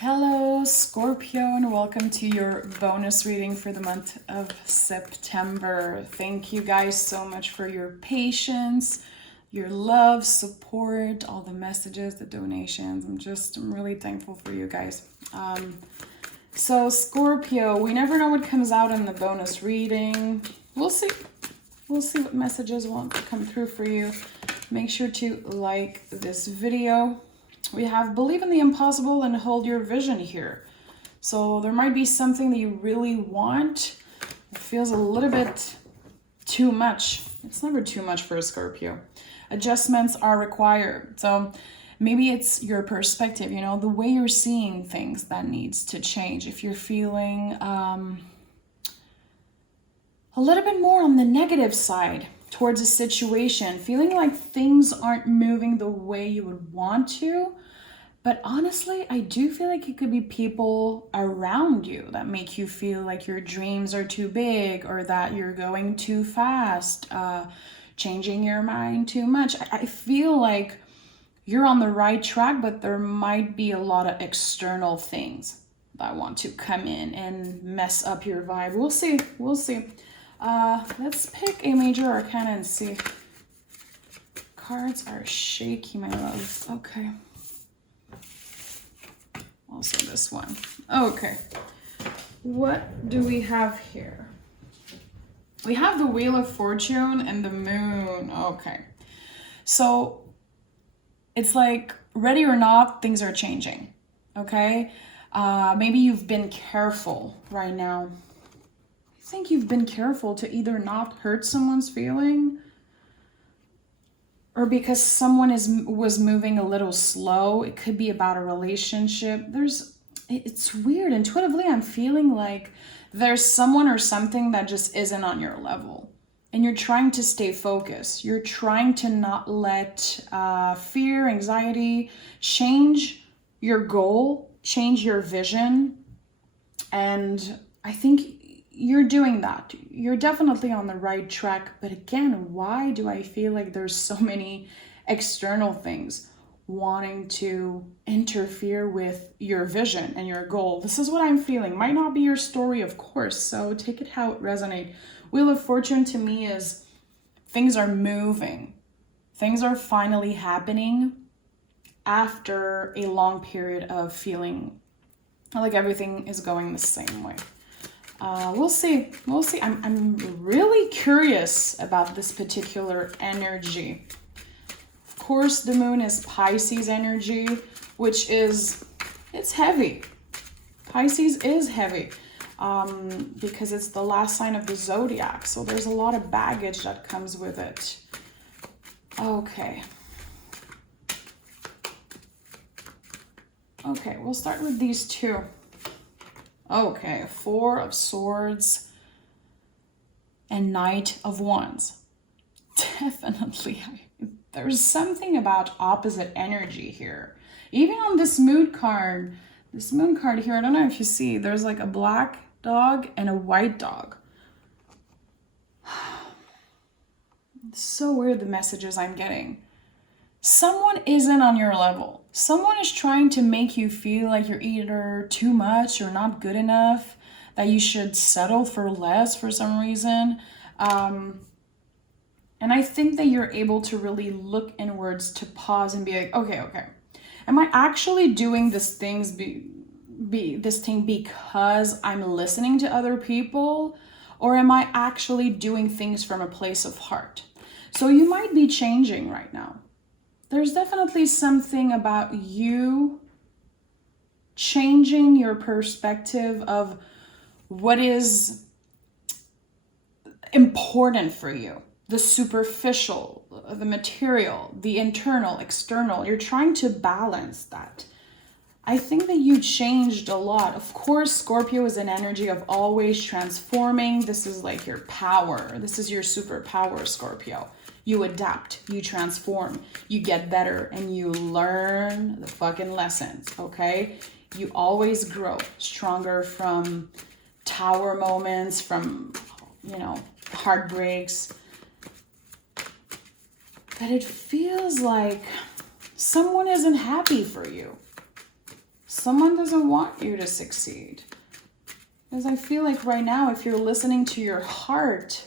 Hello, Scorpio, and welcome to your bonus reading for the month of September. Thank you guys so much for your patience, your love, support, all the messages, the donations. I'm really thankful for you guys. So Scorpio, we never know what comes out in the bonus reading. We'll see. We'll see what messages want to come through for you. Make sure to like this video. We have believe in the impossible and hold your vision here. So there might be something that you really want. It feels a little bit too much. It's never too much for a Scorpio. Adjustments are required. So maybe it's your perspective, the way you're seeing things that needs to change. If you're feeling a little bit more on the negative side towards a situation, feeling like things aren't moving the way you would want to. But honestly, I do feel like it could be people around you that make you feel like your dreams are too big or that you're going too fast, changing your mind too much. I feel like you're on the right track, but there might be a lot of external things that want to come in and mess up your vibe. We'll see. We'll see. Let's pick a major arcana and see. Cards are shaky, my love. Okay. Also this one. Okay. What do we have here? We have the Wheel of Fortune and the Moon. Okay. So it's like, ready or not, things are changing. Okay? Maybe you've been careful right now. I think you've been careful to either not hurt someone's feeling or because someone was moving a little slow. It could be about a relationship. It's weird. Intuitively, I'm feeling like there's someone or something that just isn't on your level. And you're trying to stay focused. You're trying to not let fear, anxiety change your goal, change your vision. And I think you're doing that. You're definitely on the right track. But again, why do I feel like there's so many external things wanting to interfere with your vision and your goal? This is what I'm feeling. Might not be your story, of course. So take it how it resonates. Wheel of Fortune to me is things are moving. Things are finally happening after a long period of feeling like everything is going the same way. We'll see. We'll see. I'm really curious about this particular energy. Of course, the moon is Pisces energy, which it's heavy. Pisces is heavy because it's the last sign of the zodiac. So there's a lot of baggage that comes with it. Okay. Okay, we'll start with these two. Okay, Four of Swords and Knight of Wands. Definitely, there's something about opposite energy here. Even on this moon card here, I don't know if you see, there's like a black dog and a white dog. It's so weird, the messages I'm getting. Someone isn't on your level. Someone is trying to make you feel like you're either too much or not good enough, that you should settle for less for some reason. And I think that you're able to really look inwards, to pause and be like, okay. Am I actually doing this thing because I'm listening to other people? Or am I actually doing things from a place of heart? So you might be changing right now. There's definitely something about you changing your perspective of what is important for you. The superficial, the material, the internal, external. You're trying to balance that. I think that you changed a lot. Of course, Scorpio is an energy of always transforming. This is like your power. This is your superpower, Scorpio. You adapt, you transform, you get better, and you learn the fucking lessons, okay? You always grow stronger from tower moments, from, heartbreaks. But it feels like someone isn't happy for you. Someone doesn't want you to succeed. Because I feel like right now, if you're listening to your heart,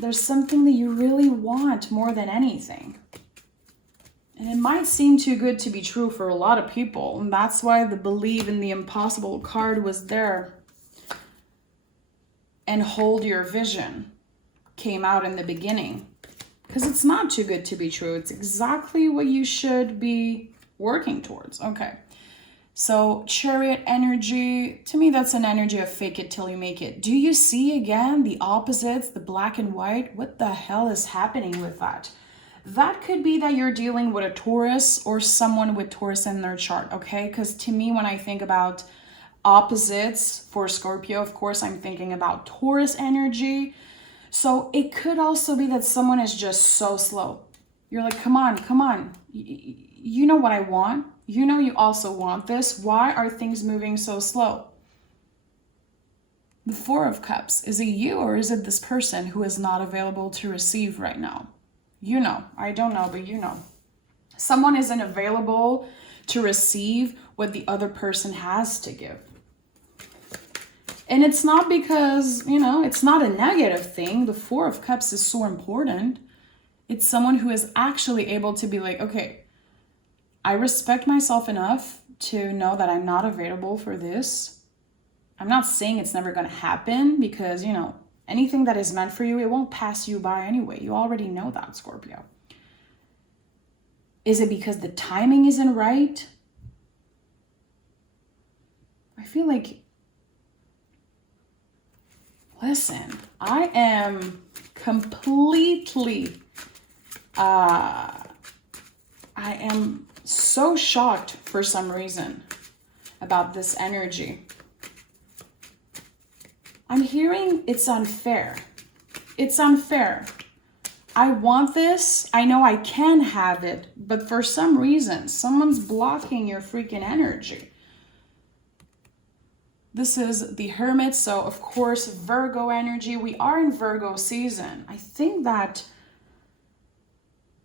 there's something that you really want more than anything. And it might seem too good to be true for a lot of people. And that's why the believe in the impossible card was there. And hold your vision came out in the beginning. Because it's not too good to be true. It's exactly what you should be working towards. Okay. So Chariot energy, to me, that's an energy of fake it till you make it. Do you see again the opposites, the black and white? What the hell is happening with that? That could be that you're dealing with a Taurus or someone with Taurus in their chart, okay? Because to me, when I think about opposites for Scorpio, of course, I'm thinking about Taurus energy. So it could also be that someone is just so slow. You're like, come on, come on. You know what I want. You know you also want this. Why are things moving so slow? The Four of Cups. Is it you or is it this person who is not available to receive right now? You know. I don't know, but you know. Someone isn't available to receive what the other person has to give. And it's not because, it's not a negative thing. The Four of Cups is so important. It's someone who is actually able to be like, okay, I respect myself enough to know that I'm not available for this. I'm not saying it's never going to happen because, anything that is meant for you, it won't pass you by anyway. You already know that, Scorpio. Is it because the timing isn't right? I feel like, listen, I am completely, I am so shocked for some reason about this energy. I'm hearing it's unfair. It's unfair. I want this. I know I can have it, but for some reason, someone's blocking your freaking energy. This is the Hermit, so of course, Virgo energy. We are in Virgo season. I think that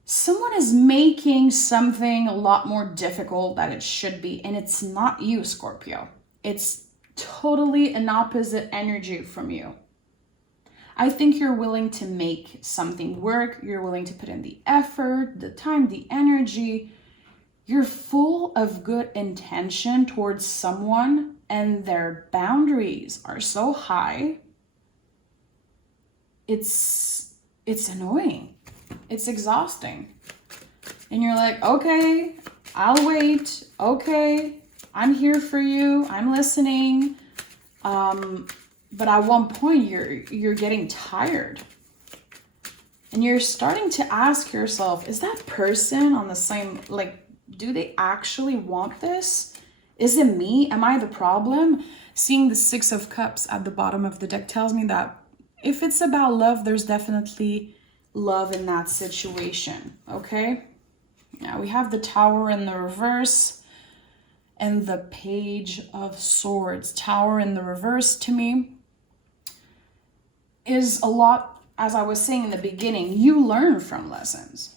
someone is making something a lot more difficult than it should be, and it's not you, Scorpio. It's totally an opposite energy from you. I think you're willing to make something work. You're willing to put in the effort, the time, the energy. You're full of good intention towards someone, and their boundaries are so high. It's annoying. It's exhausting. And you're like, okay, I'll wait. Okay, I'm here for you. I'm listening. But at one point, you're getting tired. And you're starting to ask yourself, is that person on the same, do they actually want this? Is it me? Am I the problem? Seeing the Six of Cups at the bottom of the deck tells me that if it's about love, there's definitely love in that situation, okay? Now we have the Tower in the reverse and the Page of Swords. Tower in the reverse to me is a lot, as I was saying in the beginning, you learn from lessons.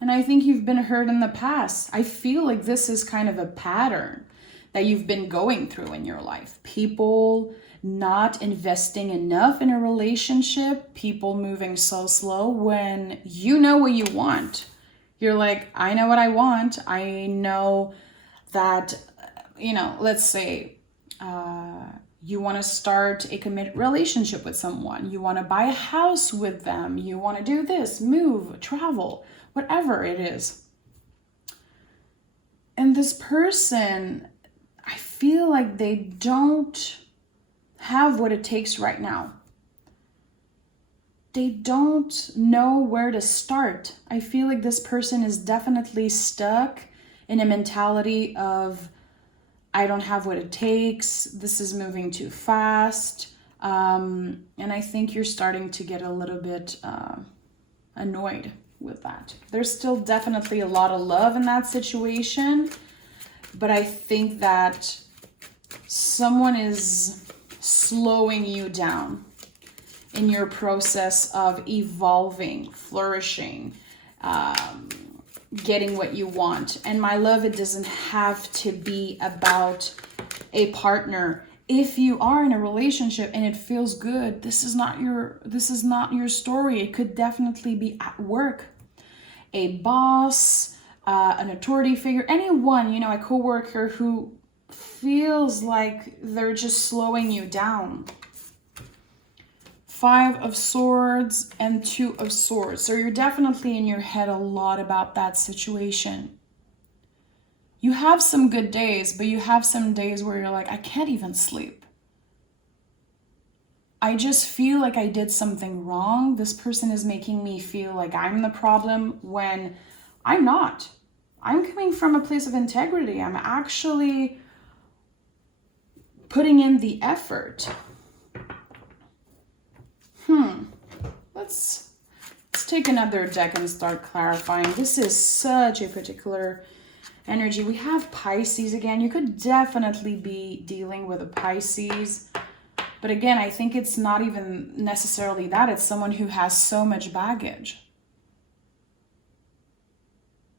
And I think you've been hurt in the past. I feel like this is kind of a pattern that you've been going through in your life. People not investing enough in a relationship, people moving so slow when you know what you want. You're like, I know what I want. I know that, let's say you want to start a committed relationship with someone. You want to buy a house with them. You want to do this, move, travel, whatever it is. And this person, I feel like they don't have what it takes right now. They don't know where to start. I feel like this person is definitely stuck in a mentality of, I don't have what it takes. This is moving too fast. And I think you're starting to get a little bit annoyed with that. There's still definitely a lot of love in that situation, but I think that someone is slowing you down in your process of evolving, flourishing, getting what you want. And my love, it doesn't have to be about a partner. If you are in a relationship and it feels good, this is not your story. It could definitely be at work. A boss, an authority figure, anyone, a coworker who feels like they're just slowing you down. 5 of Swords and 2 of Swords. So you're definitely in your head a lot about that situation. You have some good days, but you have some days where you're like, I can't even sleep. I just feel like I did something wrong. This person is making me feel like I'm the problem when I'm not. I'm coming from a place of integrity. I'm actually putting in the effort. Let's take another deck and start clarifying. This is such a particular energy. We have Pisces again. You could definitely be dealing with a Pisces. But again, I think it's not even necessarily that. It's someone who has so much baggage.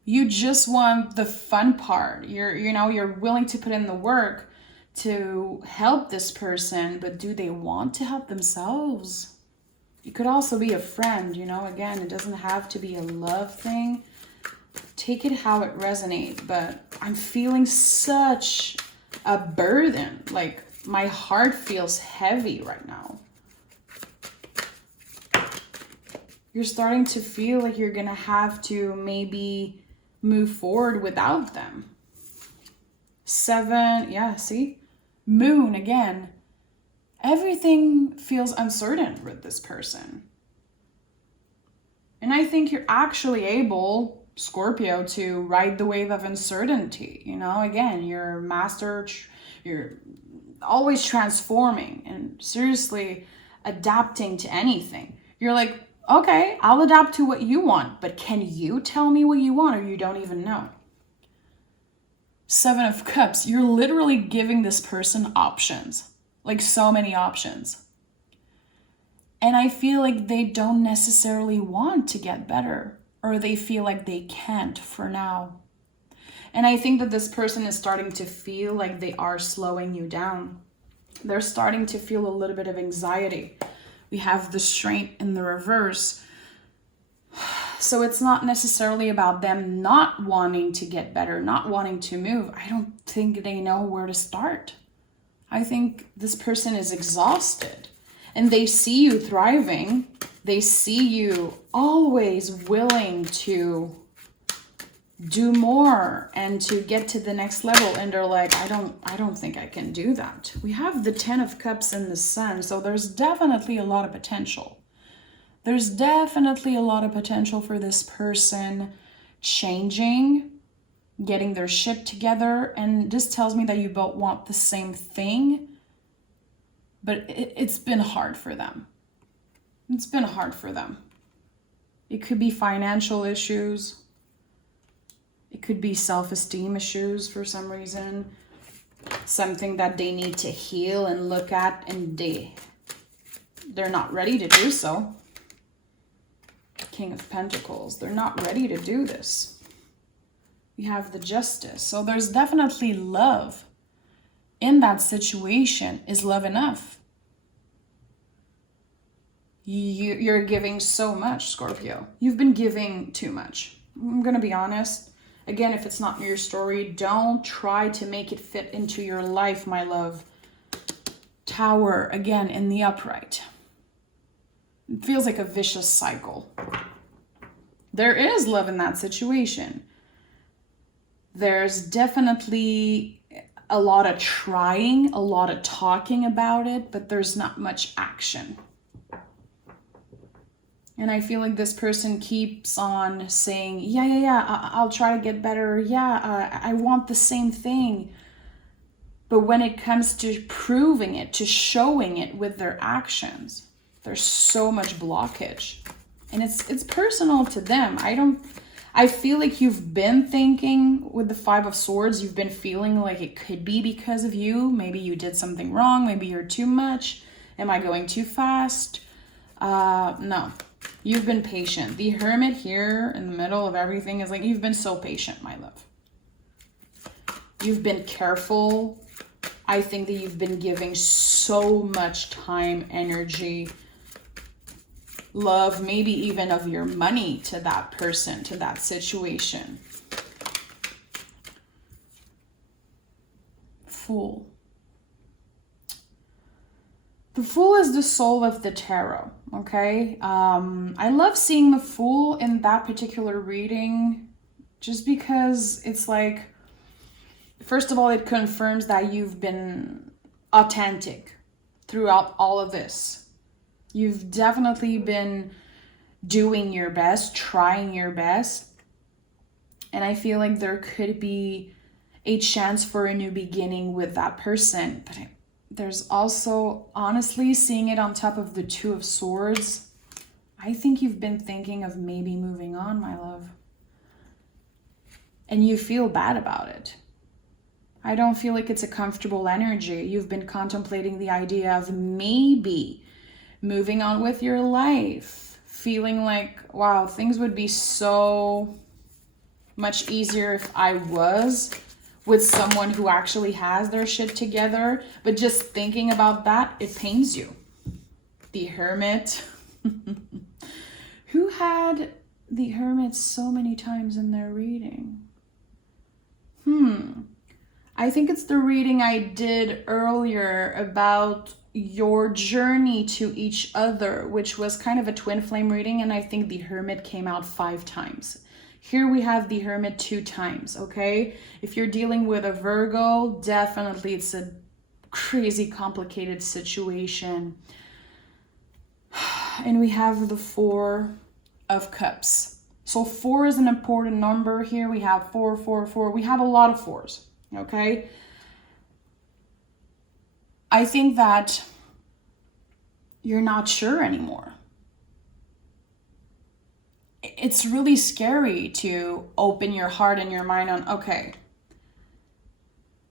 You just want the fun part. You're willing to put in the work to help this person, but do they want to help themselves? It could also be a friend, again, it doesn't have to be a love thing. Take it how it resonates, but I'm feeling such a burden. Like my heart feels heavy right now. You're starting to feel like you're gonna have to maybe move forward without them. 7, yeah, see? Moon again. Everything feels uncertain with this person. And I think you're actually able, Scorpio, to ride the wave of uncertainty. Again, you're master, you're always transforming and seriously adapting to anything. You're like, okay, I'll adapt to what you want, but can you tell me what you want or you don't even know? 7 of Cups, you're literally giving this person options. Like so many options. And I feel like they don't necessarily want to get better, or they feel like they can't for now. And I think that this person is starting to feel like they are slowing you down. They're starting to feel a little bit of anxiety. We have the Strength in the reverse. So it's not necessarily about them not wanting to get better, not wanting to move. I don't think they know where to start. I think this person is exhausted and they see you thriving. They see you always willing to do more and to get to the next level. And they're like, I don't think I can do that. We have the 10 of Cups and the Sun. So there's definitely a lot of potential. There's definitely a lot of potential for this person changing, getting their shit together. And this tells me that you both want the same thing, but it's been hard for them. It's been hard for them. It could be financial issues. It could be self-esteem issues for some reason. Something that they need to heal and look at, and they're not ready to do so. King of Pentacles. They're not ready to do this. We have the Justice. So there's definitely love in that situation. Is love enough? You're giving so much, Scorpio. You've been giving too much. I'm going to be honest. Again, if it's not your story, don't try to make it fit into your life, my love. Tower, again, in the upright. It feels like a vicious cycle. There is love in that situation. There's definitely a lot of trying, a lot of talking about it, but there's not much action. And I feel like this person keeps on saying, yeah, I'll try to get better. Yeah, I want the same thing. But when it comes to proving it, to showing it with their actions, there's so much blockage. And it's personal to them. I feel like you've been thinking with the 5 of Swords, you've been feeling like it could be because of you. Maybe you did something wrong. Maybe you're too much. Am I going too fast? No. You've been patient. The Hermit here in the middle of everything is like, you've been so patient, my love. You've been careful. I think that you've been giving so much time, energy, love, maybe even of your money to that person, to that situation. Fool. The Fool is the soul of the tarot, okay? I love seeing the Fool in that particular reading just because it's like, first of all, it confirms that you've been authentic throughout all of this. You've definitely been doing your best, trying your best. And I feel like there could be a chance for a new beginning with that person. But there's also, honestly, seeing it on top of the Two of Swords, I think you've been thinking of maybe moving on, my love. And you feel bad about it. I don't feel like it's a comfortable energy. You've been contemplating the idea of maybe moving on with your life, feeling like, wow, things would be so much easier if I was with someone who actually has their shit together. But just thinking about that, it pains you. The Hermit. Who had the Hermit so many times in their reading? I think it's the reading I did earlier about your journey to each other, which was kind of a twin flame reading, and I think the Hermit came out 5 times. Here we have the Hermit 2 times, okay? If you're dealing with a Virgo, definitely it's a crazy complicated situation. And we have the 4 of Cups. So 4 is an important number here. We have 4, 4, 4. We have a lot of 4s, okay? I think that you're not sure anymore. It's really scary to open your heart and your mind on, okay,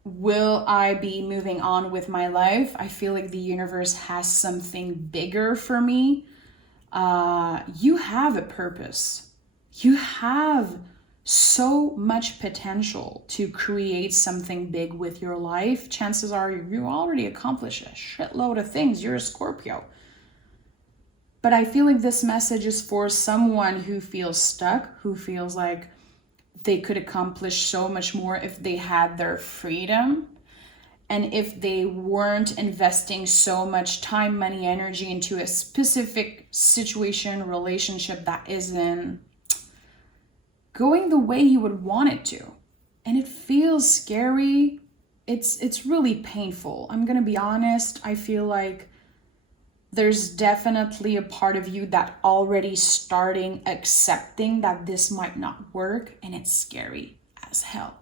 will I be moving on with my life? I feel like the universe has something bigger for me. You have a purpose. You have so much potential to create something big with your life. Chances are you already accomplished a shitload of things. You're a Scorpio. But I feel like this message is for someone who feels stuck, who feels like they could accomplish so much more if they had their freedom, and if they weren't investing so much time, money, energy into a specific situation, relationship that isn't going the way you would want it to. And it feels scary. It's really painful. I'm gonna be honest. I feel like there's definitely a part of you that already starting accepting that this might not work, and it's scary as hell.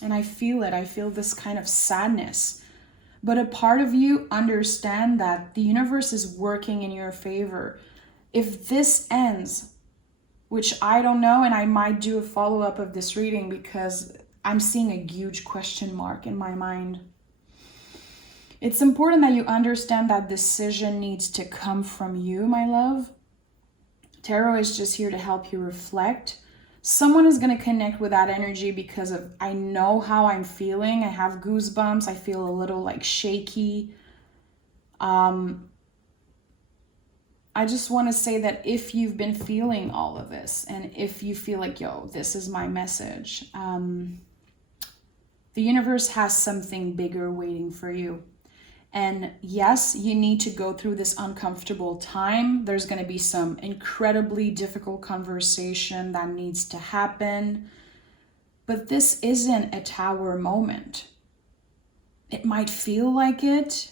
And I feel it. I feel this kind of sadness. But a part of you understand that the universe is working in your favor. If this ends, which I don't know, and I might do a follow-up of this reading because I'm seeing a huge question mark in my mind. It's important that you understand that decision needs to come from you, my love. Tarot is just here to help you reflect. Someone is going to connect with that energy because of, I know how I'm feeling. I have goosebumps. I feel a little like shaky. I just want to say that if you've been feeling all of this, and if you feel like, yo, this is my message, the universe has something bigger waiting for you. And yes, you need to go through this uncomfortable time. There's going to be some incredibly difficult conversation that needs to happen. But this isn't a tower moment. It might feel like it.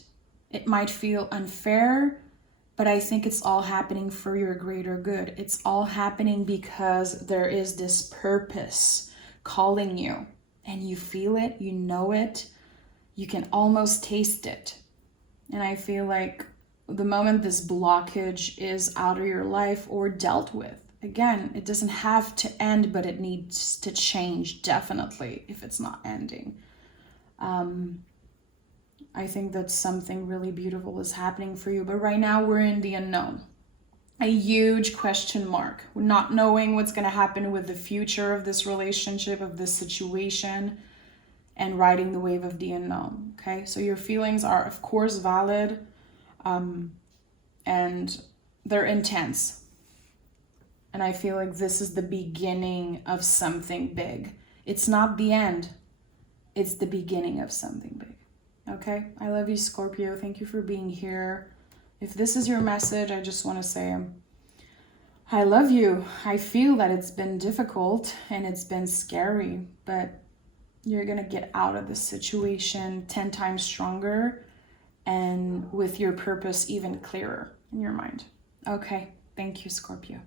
It might feel unfair. But I think it's all happening for your greater good. It's all happening because there is this purpose calling you. And you feel it, you know it, you can almost taste it. And I feel like the moment this blockage is out of your life or dealt with, again, it doesn't have to end, but it needs to change, definitely, if it's not ending. I think that something really beautiful is happening for you. But right now we're in the unknown. a huge question mark, not knowing what's going to happen with the future of this relationship, of this situation, and riding the wave of the unknown. Okay, so your feelings are, of course, valid, and they're intense. And I feel like this is the beginning of something big. It's not the end, it's the beginning of something big. Okay, I love you, Scorpio. Thank you for being here. If this is your message, I just want to say I love you. I feel that it's been difficult and it's been scary, but you're going to get out of this situation 10 times stronger and with your purpose even clearer in your mind. Okay, thank you, Scorpio.